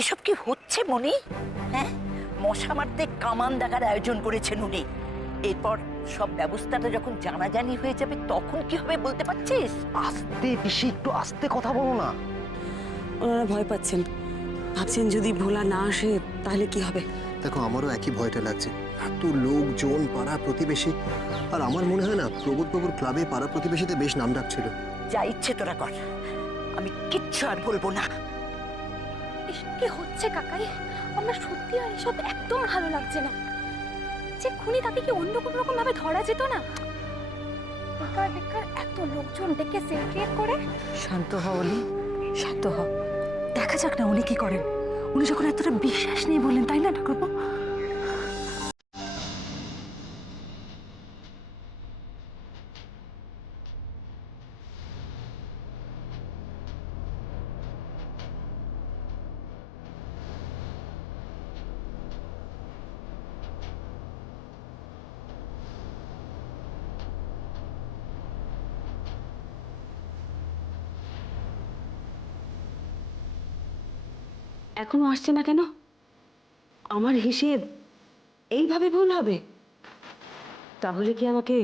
এসব কি হচ্ছে মনি? হ্যাঁ, মশা মারতে কামান দেখার আয়োজন করেছেন উনি। এরপর সব ব্যবস্থাটা যখন জানাজানি হয়ে যাবে তখন কি হবে বলতে পারছিস? আস্তে পিসি, একটু আস্তে কথা বলো না। ওনারা ভয় পাচ্ছেন, ভাবছেন যদি ভোলা না আসে তাহলে কি হবে। দেখো, আমারও একই ভয়টা লাগছে। এত লোকজন, পাড়া প্রতিবেশী। আর আমার মনে হয় না প্রবোধবাবুর ক্লাবে পাড়া প্রতিবেশীতে বেশ নাম ডাক ছিল। যা ইচ্ছে তোরা কর, আমি কিচ্ছু আর বলবো না। এসব কি হচ্ছে কাকাই? আমার সত্যি আর এসব একদম ভালো লাগছে না। যে খুনি তাকে কি অন্য কোনো রকম ভাবে ধরা যেত না? বেকার বেকার এত লোকজন ডেকে সেক্রেট করে। শান্ত হও অলি, শান্ত হও। দেখা যাক না উনি কি করেন। উনি যখন এতটা বিশ্বাস নিয়ে বললেন, তাই না ঠাকুরপো? এখনো আসছে না কেন? আমার হিসেব এইভাবে ভুল হবে? তাহলে কি আমাকে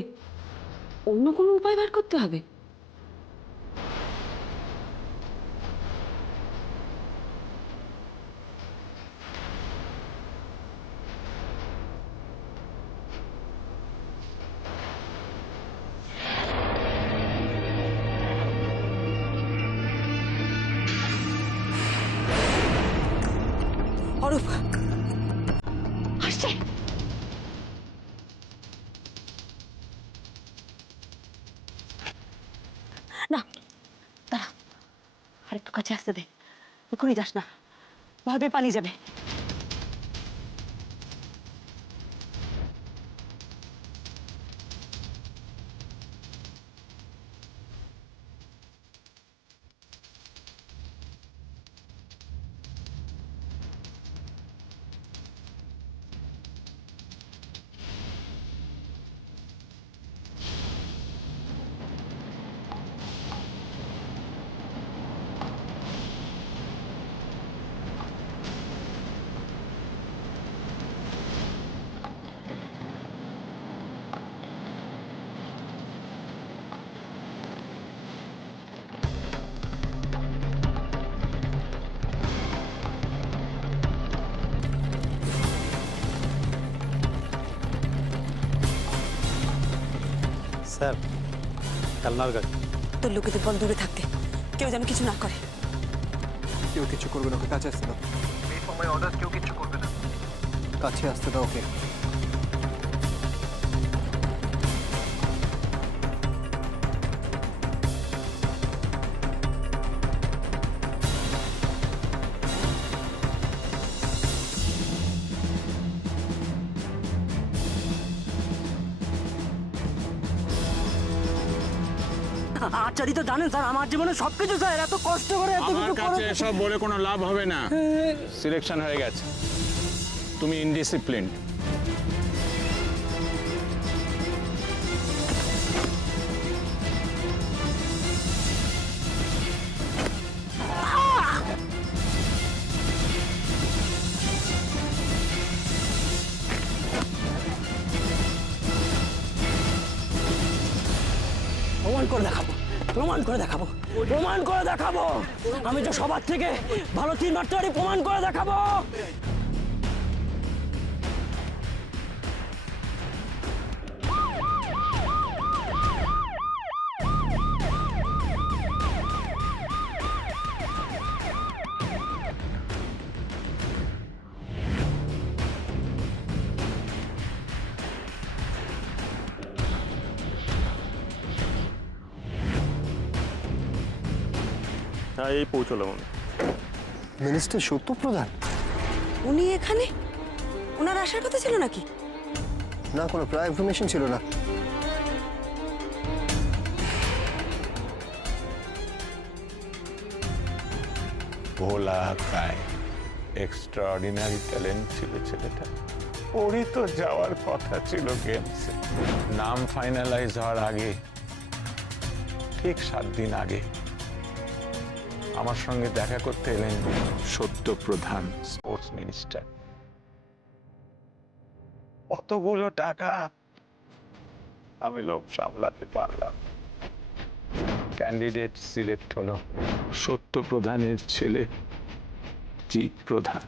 অন্য কোনো উপায় বার করতে হবে? অরূপ আসছে। না দাঁড়া, আরেকটু কাছে আসতে দে। এখনই যাস না, ভয় পেয়ে পালিয়ে যাবে। স্যার, কালনার গাড়ি। তোর লোকেদের বল দূরে থাকতে, কেউ যেন কিছু না করে। কেউ কিছু করবে না, ওকে কাছে আসতে দাও। এই সময় অর্ডার কেউ কিছু করবে না, কাছে আসতে দাও ওকে। আচারি তো জানেন স্যার, আমার জীবনে সবকিছু স্যার, এত কষ্ট করে এত আমার কিছু কাছে করে। এসব বলে কোনো লাভ হবে না। সিলেকশন হয়ে গেছে, তুমি ইনডিসিপ্লিন। প্রমাণ করে দেখাবো, প্রমাণ করে দেখাবো, প্রমাণ করে দেখাবো। আমি তো সবার থেকে ভালো তিন মারতে পারি, প্রমাণ করে দেখাবো। হ্যাঁ, এই পৌঁছলাম আমি। মিনিস্টার সত্যপ্রধান? উনি এখানে? ওনার আসার কথা ছিল নাকি? না, কোনো প্রায় ইনফরমেশন ছিল না। ভোলা কায় এক্সট্রাঅর্ডিনারি ট্যালেন্ট ছিল ছেলেটা। ওরই তো যাওয়ার কথা ছিল গেমসে। নাম ফাইনালাইজ হওয়ার আগে ঠিক 7 দিন আগে আমার সঙ্গে দেখা করতে এলেন সত্যপ্রধান স্পোর্টস মিনিস্টার। অতগুলো টাকা আমি লোক সামলাতে পারলাম। ক্যান্ডিডেট সিলেক্ট হলো সত্যপ্রধানের ছেলে জিৎ প্রধান।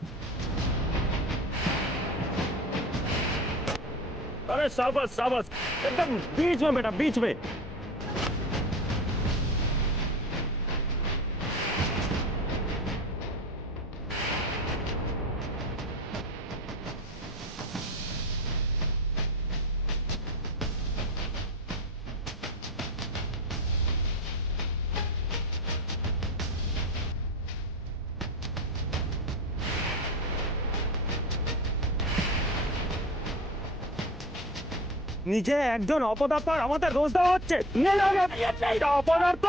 अरे शाबाश शाबाश, एकदम बीच में बेटा, बीच में। নিচে একজন অপদার্থ আর আমাদের দোষ দেওয়া হচ্ছে। এটা অপদার্থ।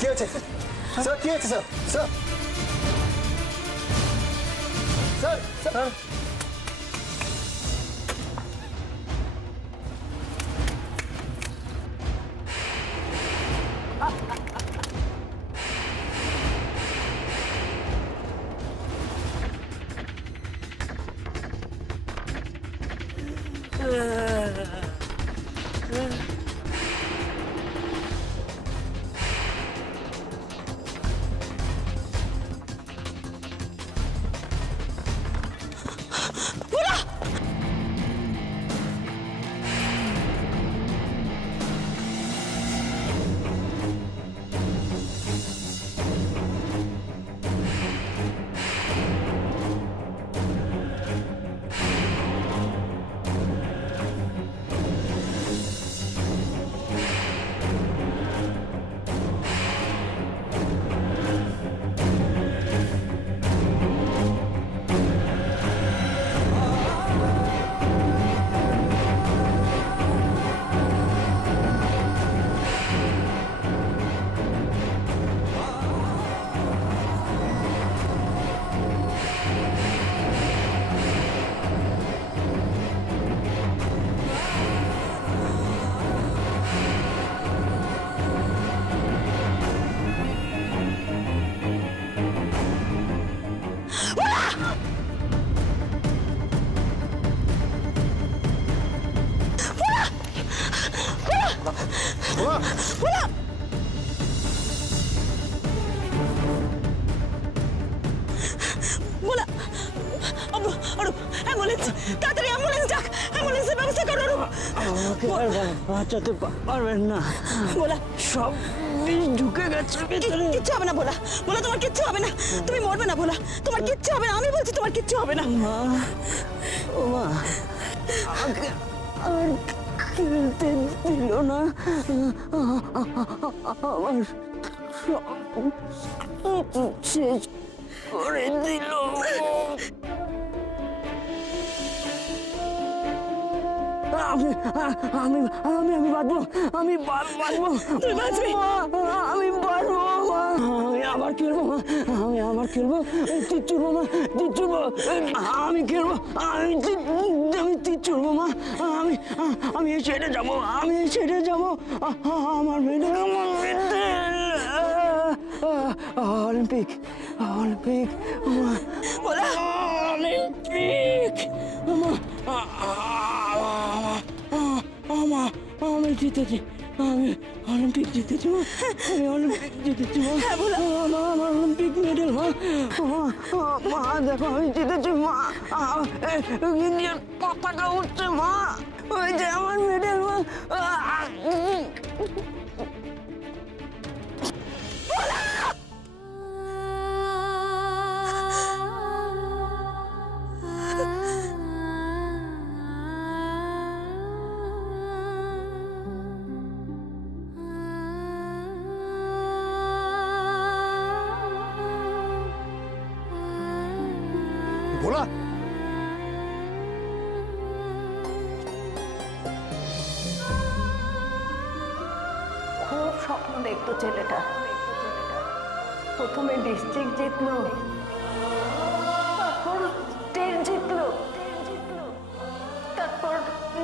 কি হয়েছে স্যার? কি হয়েছে স্যার? স্যার স্যার স্যার বলা অ্যাম্বুলেন্স, তাড়াতাড়ি অ্যাম্বুলেন্স ডাক, অ্যাম্বুলেন্সের ব্যবস্থা করো। আমাকে আর বাঁচাতে পারবেন না বলা, সব বিষ ঢুকে গেছে ভিতরে। কিচ্ছু হবে না বলা, বলা তোমার কিচ্ছু হবে না, তুমি মরবে না বলা, তোমার কিচ্ছু হবে না, আমি বলছি তোমার কিচ্ছু হবে না। মা, ও মা, আমাকে আর খেলতে দিল না, আমার সব শেষ করে দিল। আমি আমি আমি আমি বাঁচবো, আমি বাঁচবো, তুই বাঁচবি, আমি বাঁচবো, আমি আবার খেলবো, আমি আবার খেলবো, তীর ছুড়বো মা, তীর ছুড়বো, আমি খেলবো, আমি তীর ছুড়বো মা, আমি সেটে যাবো, আমি সেটে যাবো, আমার মেডেল, আমার মেডেল, অলিম্পিক, অলিম্পিক, বলা অলিম্পিক, আমি জিতেছি, আমি অলিম্পিক জিতেছি মা, আমি অলিম্পিক জিতেছি মা। মা, আমার অলিম্পিক মেডেল মা। মা দেখো আমি জিতেছি মা, ইন্ডিয়ান পতাকা উঠছে মা, ওই যে আমার মেডেল মা। ভোলা, খুব স্বপ্ন দেখতো ছেলেটা। প্রথমে ডিস্ট্রিক্ট জিতলো, তারপর স্টেট জিতলো, তারপর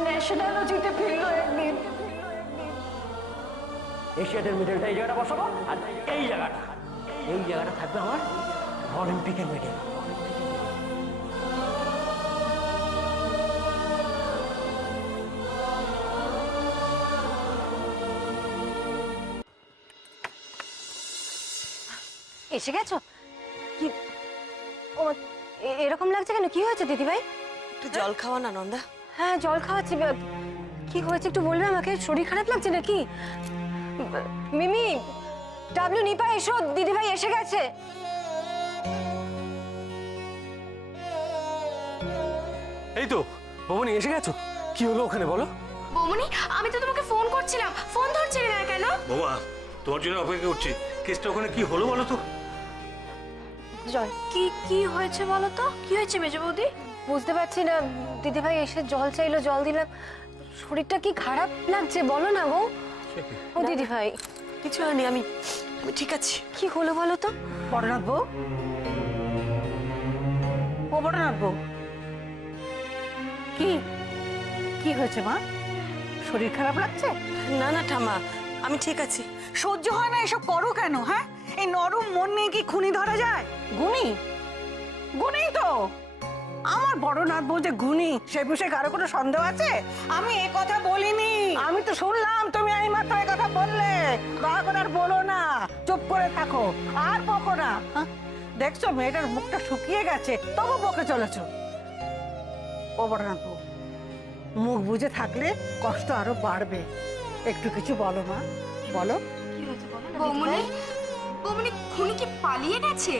ন্যাশনালও জিতে ফিরলো একদিন। এশিয়াটের মেডেলটা এই জায়গাটা বসাবো, আর এই জায়গাটা থাকবে আমার অলিম্পিকের মেডেল। এসে গেছো? কি ও এরকম লাগছে কেন? কি হয়েছে দিদিভাই? একটু জল খাওয়া না নন্দা। হ্যাঁ জল খাওয়াচ্ছি। কি হয়েছে একটু বলবে আমাকে? শরীর খারাপ লাগছে নাকি? মিমি, ডাবলু, নিপা এসো, দিদিভাই এসে গেছে। এই তো বৌমনি এসে গেছো। কি হলো ওখানে বলো? বৌমনি, আমি তো তোমাকে ফোন করছিলাম, ফোন ধরছিলে না কেন? বৌমা, তোমার জন্য অপেক্ষা করছি। কেসটা ওখানে কি হলো বলো তো? জল কি কি হয়েছে বলো তো? কি হয়েছে মেজো বৌদি? বুঝতে পারছি না। দিদিভাই এসে জল চাইলো, জল দিলাম। শরীরটা কি খারাপ লাগছে বলো না গো? ও দিদিভাই কিছু হয়নি, আমি ঠিক আছি। কি হলো বলো তো? বড়নাথ বউ, ও বড়নাথ বউ, কি কি হয়েছে মা? শরীর খারাপ লাগছে? না না ঠাম্মা, আমি ঠিক আছি। সহ্য হয় না এসব করো কেন? হ্যাঁ, এই নরম মন নিয়ে কি খুনি ধরা যায়? গুণী, গুণী তো আমার বড়নাথ বউ যে গুণী, সে বিষয়ে কারো কোনো সন্দেহ আছে? আমি এ কথা বলিনি। আমি তো শুনলাম তুমি এই মাত্র এই কথা বললে। দয়া করে আর বলো না, চুপ করে থাকো, আর বকো না। হ্যাঁ? দেখছো মেয়েটার মুখটা শুকিয়ে গেছে, তবু বকে চলেছো। ও বড়নাথ বউ, মুখ বুজে থাকলে কষ্ট আরো বাড়বে। একটু কিছু বলো মা, বলো। বৌমনি, বৌমনি, খুনি কি পালিয়ে গেছে?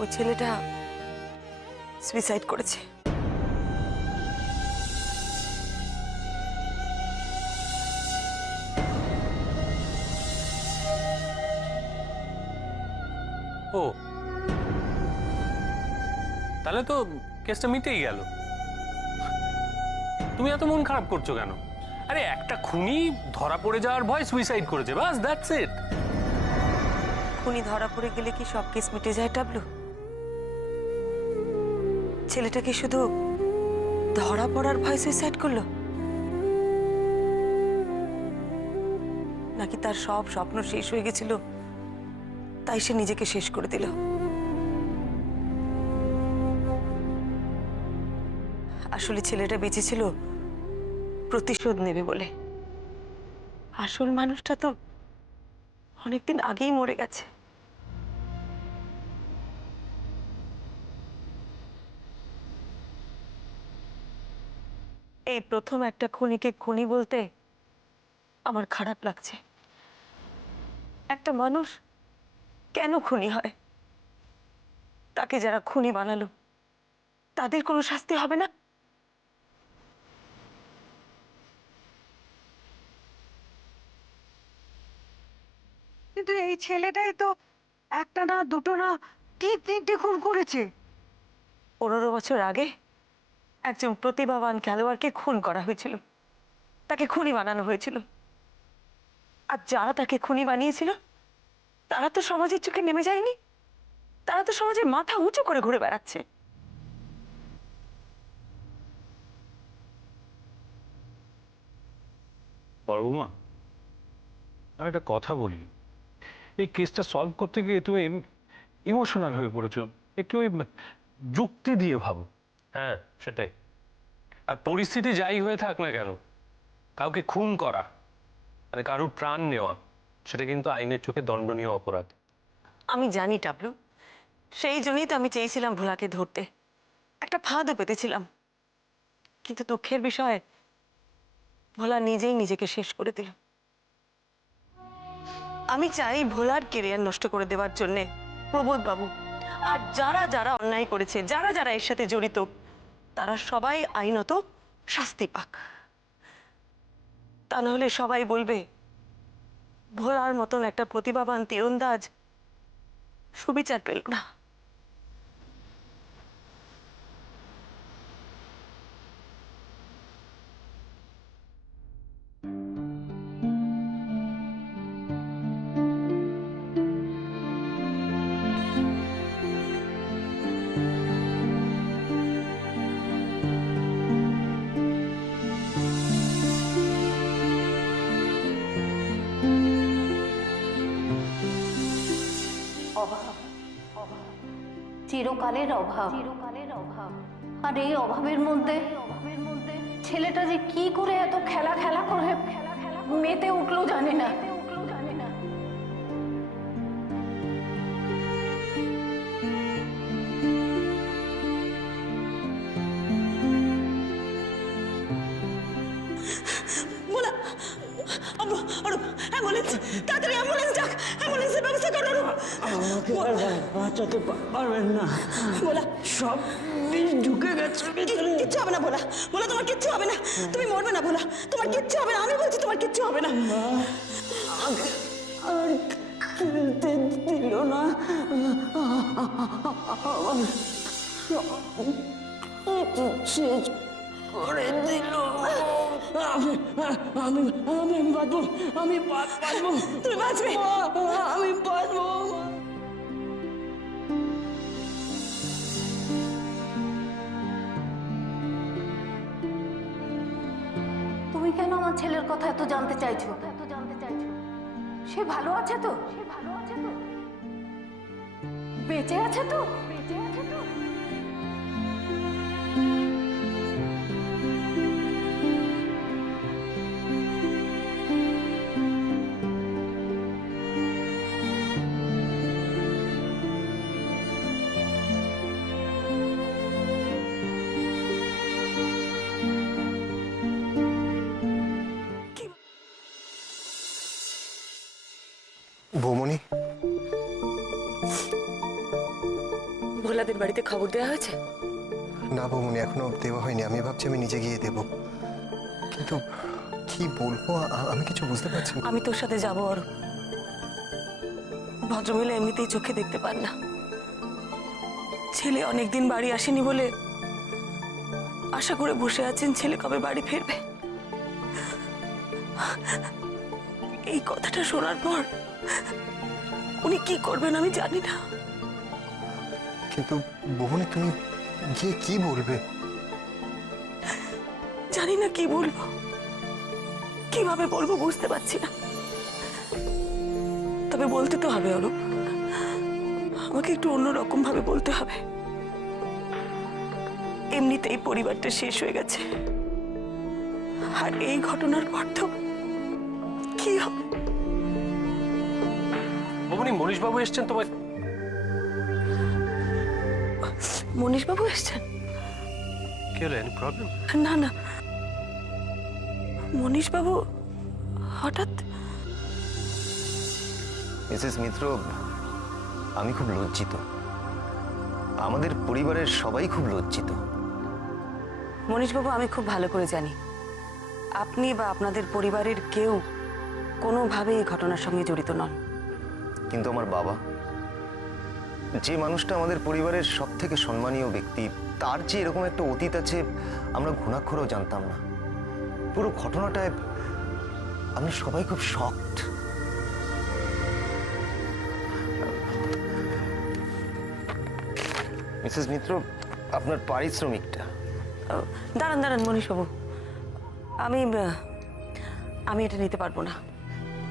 ওই ছেলেটা সুইসাইড করেছে। ও, তাহলে তো কেসটা মিটেই গেল। তুমি এত মন খারাপ করছো কেন? আরে একটা খুনি ধরা পড়ে যাওয়ার ভয় সুইসাইড করেছে, বাস দ্যাটস ইট। খুনি ধরা পড়ে গেলে কি সব কেস মিটে যায় ডাবলু? ছেলেটা কি শুধু ধরা পড়ার ভয় সুইসাইড করলো, নাকি তার সব স্বপ্ন শেষ হয়ে গেছিল তাই সে নিজেকে শেষ করে দিল? আসলে ছেলেটা বেঁচে ছিল প্রতিশোধ নেবে বলে। আসল মানুষটা তো অনেকদিন আগেই মরে গেছে। এই প্রথম একটা খুনিকে খুনি বলতে আমার খারাপ লাগছে। একটা মানুষ কেন খুনি হয়? তাকে যারা খুনি বানালো তাদের কোনো শাস্তি হবে না? কিন্তু এই ছেলেটাই তো একটা না, দুটো না, তিনটে খুন করেছে। 15 বছর আগে একজন প্রতিভাবান খেলোয়াড়কে খুন করা হয়েছিল, তাকে খুনি বানানো হয়েছিল। আর যারা তাকে খুনি বানিয়েছিল তারা তো সমাজের চোখে নেমে যায়নি, তারা তো সমাজের মাথা উঁচু করে ঘুরে বেড়াচ্ছে। বড় বৌমা, আমি একটা কথা বলি। এই কেসটা সলভ করতে গিয়ে তুমি ইমোশনাল হয়ে পড়েছো। একটু ওই যুক্তি দিয়ে ভাবো। হ্যাঁ সেটাই। আর পরিস্থিতি যাই হয়ে থাক না কেন, কাউকে খুন করা মানে কারোর প্রাণ নেওয়া সেটা কিন্তু আইনের চোখে দণ্ডনীয় অপরাধ। আমি জানি টাবলু, সেই জন্যই তো আমি চেয়েছিলাম ভোলাকে ধরতে, একটা ফাঁদও পেতেছিলাম। কিন্তু দুঃখের বিষয়, ভোলা নিজেই নিজেকে শেষ করে দিল। আমি চাই ভোলার কেরিয়ার নষ্ট করে দেওয়ার জন্যে প্রবোধ বাবু আর যারা যারা অন্যায় করেছে, যারা যারা এর সাথে জড়িত, তারা সবাই আইনত শাস্তি পাক। তা নাহলে সবাই বলবে ভোলার মতন একটা প্রতিভাবান তীরন্দাজ সুবিচার পেল না। চিরকালের অভাব, আর এই অভাবের মধ্যে ছেলেটা যে কি করে এত খেলা খেলা করে মেতে উঠলো জানি না। অ্যাম্বুলেন্স, তাড়াতাড়ি অ্যাম্বুলেন্স ডাক, অ্যাম্বুলেন্সের ব্যবস্থা করো। আমাকে আর বাঁচাতে পারবেন না। বলা সব বিষ ঢুকে গেছে ভিতরে। কিচ্ছু হবে না ভোলা, ভোলা তোমার কিচ্ছু হবে না, তুমি মরবে না ভোলা, তোমার কিচ্ছু হবে না, আমি বলছি তোমার কিচ্ছু হবে না। আমাকে আর খেলতে দিল না, আমার সব শেষ করে দিল। আমি আমি আমি বাঁচবো, আমি বাঁচবো, তুমি বাঁচবে, আমি বাঁচবো। তুমি কেন আমার ছেলের কথা এত জানতে চাইছো? সে ভালো আছে তো? বেঁচে আছে তো? বৌমনি, ভোলাদের বাড়িতে খবর দেওয়া হয়েছে? না বৌমনি, এখনো দেওয়া হয়নি। আমি ভাবছি আমি নিজে গিয়ে দেব, কিন্তু কি বলবো আমি কিছু বুঝতে পারছি না। আমি তোর সাথে যাবো। আর ভদ্রমহিলা এমনিতেই চোখে দেখতে পান না, ছেলে অনেকদিন বাড়ি আসেনি বলে আশা করে বসে আছেন ছেলে কবে বাড়ি ফিরবে। এই কথাটা শোনার পর উনি কি করবেন আমি জানি না। কিন্তু বৌমনি, তুমি গিয়ে কি বলবে? জানি না কি বলবো, কিভাবে বলবো বুঝতে পারছি না। তবে বলতে তো হবে অরূপ, আমাকে একটু অন্যরকম ভাবে বলতে হবে। এমনিতেই পরিবারটা শেষ হয়ে গেছে, আর এই ঘটনার পর তো কি হবে? বৌমনি, মনীশবাবু এসছেন তোমার। মনীশবাবু এসছেন? কি হলো, এনি প্রবলেম? না না, মনীশবাবু হঠাৎ। মিসেস মিত্র, আমি খুব লজ্জিত, আমাদের পরিবারের সবাই খুব লজ্জিত। মনীশবাবু, আমি খুব ভালো করে জানি আপনি বা আপনাদের পরিবারের কেউ কোনোভাবে এই ঘটনার সঙ্গে জড়িত নন। কিন্তু আমার বাবা, যে মানুষটা আমাদের পরিবারের সব থেকে সম্মানীয় ব্যক্তি, তার যে এরকম একটা অতীত আছে আমরা ঘুণাক্ষরেও জানতাম না। পুরো ঘটনাটায় আমরা সবাই খুব শকড। মিসেস মিত্র, আপনার পারিশ্রমিকটা। দাঁড়ান দাঁড়ান মনীশবাবু, আমি এটা নিতে পারবো না।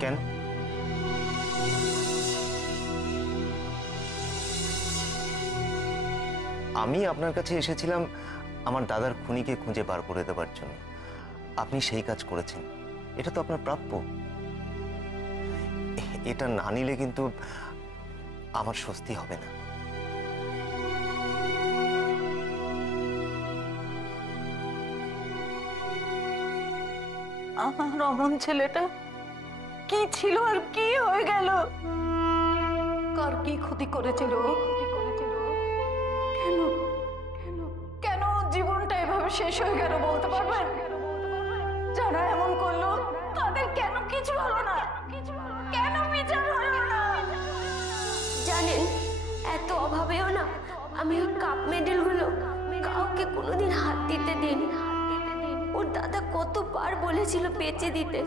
কেন? আমি আপনার কাছে এসেছিলাম আমার দাদার খুনিকে খুঁজে বার করে দেওয়ার জন্য। আপনি সেই কাজ করেছেন। এটা তো আপনার প্রাপ্য। এটা না নিলে কিন্তু আমার স্বস্তি হবে না। আমার অমন ছেলেটা কি ছিল আর কি হয়ে গেল? কার কি ক্ষতি করেছিল? কেন কেন কেন জীবনটা এভাবে শেষ হয়ে গেল বলতে পারবেন? যারা এমন করলো তাদের কেন কিছু হলো না? কেন বিচার হলো না? জানেন, এত অভাবেও না আমি ওই কাপ মেডেলগুলো কাউকে কোনোদিন হাত দিতে দিইনি। ওর দাদা কতবার বলেছিল বেচে দিতে,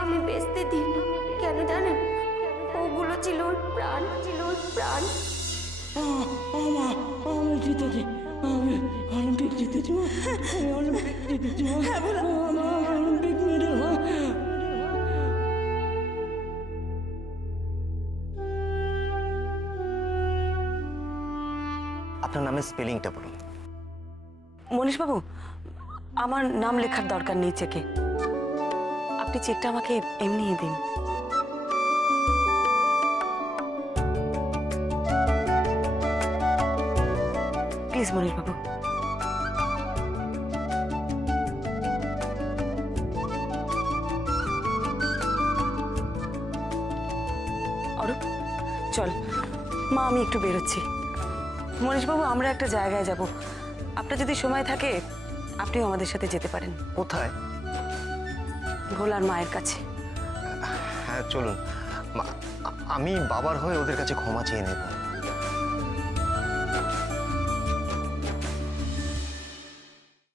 আমি বেচতে দিইনি। কেন জানেন? ওগুলো ছিল ওর প্রাণ, ছিল ওর প্রাণ। আমি জিতেছি, আমি অলিম্পিক জিতেছি মা, আমি অলিম্পিক জিতেছি মা, আমার অলিম্পিক মেডেল মা। আপনার নামের স্পেলিংটা বলুন। মনীষবাবু, আমার নাম লেখার দরকার নেই চেকে। আপনি চেকটা আমাকে এমনিই দিন। প্লিজ মনীষবাবু। অরূপ, চল মা, আমি একটু বেরোচ্ছি। মনীষবাবু, আমরা একটা জায়গায় যাব। আপনার যদি সময় থাকে আপনিও আমাদের সাথে যেতে পারেন। কোথায়? ভোলার মায়ের কাছে। হ্যাঁ চলুন, আমি বাবার হয়ে ওদের কাছে ক্ষমা চেয়ে নেব।